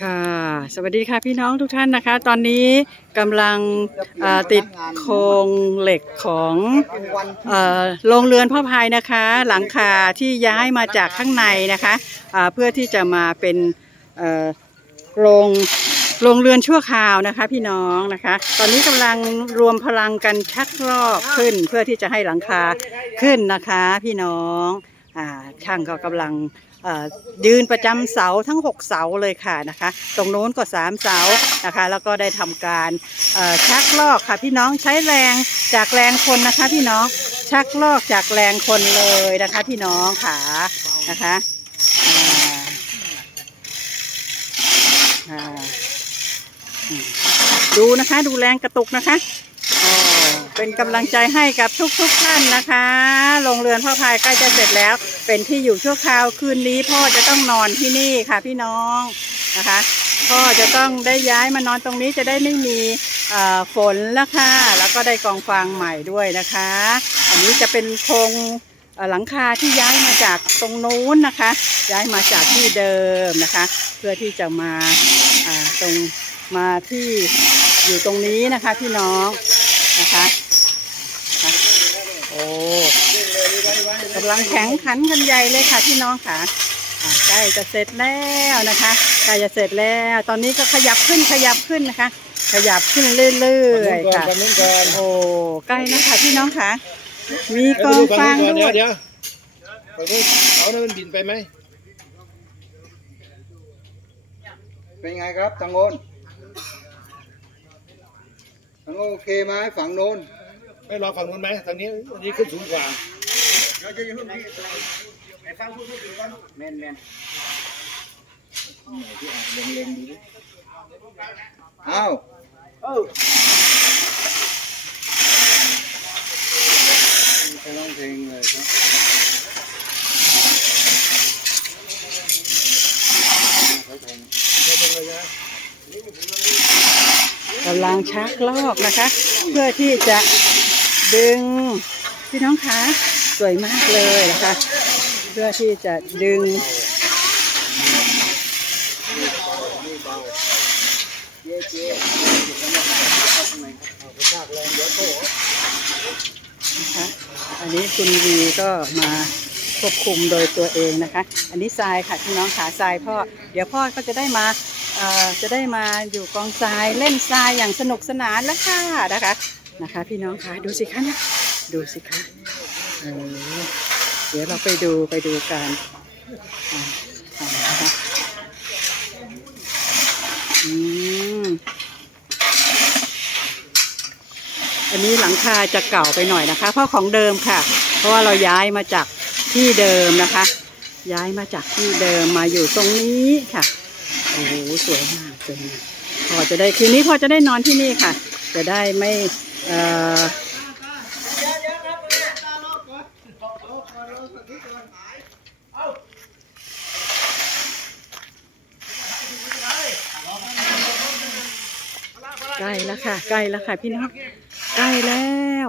ค่ะ สวัสดีค่ะพี่น้องทุกท่านนะคะ ตอนนี้กำลังติดโครงเหล็กของโรงเรือนพ่อพายนะคะ หลังคาที่ย้ายมาจากข้างในนะคะเพื่อที่จะมาเป็นโรงโรงเรือนชั่วคราวนะคะ พี่น้องนะคะ ตอนนี้กำลังรวมพลังกันชักลอกขึ้น เพื่อที่จะให้หลังคาขึ้นนะคะ พี่น้อง ช่างก็กำลังยืนประจำเสาทั้ง 6 เสาเลยค่ะนะคะ ตรงโน้นก็ 3 เสานะคะ แล้วก็ได้ทำการชักลอกค่ะพี่น้องใช้แรงจากแรงคนนะคะพี่น้องชักลอกจากแรงคนเลยนะคะพี่น้องค่ะนะคะดูนะคะดูแรงกระตุกนะคะ เป็นกำลังใจให้กับทุกๆทท่านนะคะโรงเรือนพ่อพายใกล้จะเสร็จแล้ว เป็นที่อยู่ชั่วคราวคืนนี้พ่อจะต้องนอนที่นี่ค่ะพี่น้องนะคะพ่อจะต้องได้ย้ายมานอนตรงนี้จะได้ไม่มีฝนแล้วค่ะแล้วก็ได้กองฟางใหม่ด้วยนะคะ อันนี้จะเป็นโครงหลังคาที่ย้ายมาจากตรงนู้นนะคะ ย้ายมาจากที่เดิมนะคะ เพื่อที่จะมาตรงมาที่อยู่ตรงนี้นะคะพี่น้องนะคะ โอ้กำลังแข่งขันกันใหญ่เลยค่ะพี่น้องค่ะอ่าใกล้จะเสร็จแล้วนะคะใกล้จะเสร็จแล้ว ตอนนี้ก็ขยับขึ้นขยับขึ้นนะคะ ขยับขึ้นเรื่อยๆค่ะกันนู้นก่อนโอ้ใกล้แล้วค่ะพี่น้องค่ะ มีกองฟางเดี๋ด้ยววยเดี๋ยวฝั่งนู้นเอานั้นมันบินไปไหมเป็นไงครับทางโน้นทางโน้นโอเคไหมฝั่งโน้น ไม่รอฝั่งนู้นไหมทางนี้อันนี้ขึ้นสูงกว่าแม่นแม่นเล็งเล็งดูดิอ้าวจะร้องเพลงเลยครับกำลังชักลอกนะคะ เพื่อที่จะ ดึง พี่น้องคะสวยมากเลยนะคะ เพื่อที่จะดึง นะคะ อันนี้คุณวีก็มาควบคุมโดยตัวเองนะคะ อันนี้ทรายค่ะพี่น้องขาทรายพ่อ เดี๋ยวพ่อก็จะได้มาจะได้มาอยู่กองทรายเล่นทรายอย่างสนุกสนานแล้วค่ะนะคะ นะคะ พี่น้องคะดูสิคะนะดูสิคะเออเดี๋ยวเราไปดูไปดูกันอ่าอ่านะคะอืมอันนี้หลังคาจะเก่าไปหน่อยนะคะ เพราะของเดิมค่ะ เพราะว่าเราย้ายมาจากที่เดิมนะคะ ย้ายมาจากที่เดิมมาอยู่ตรงนี้ค่ะโอ้โหสวยมากสวยมากพอจะได้คืนนี้พอจะได้นอนที่นี่ค่ะ จะได้ไม่ เอ่อใกล้แล้วค่ะใกล้แล้วค่ะพี่น้องใกล้แล้ว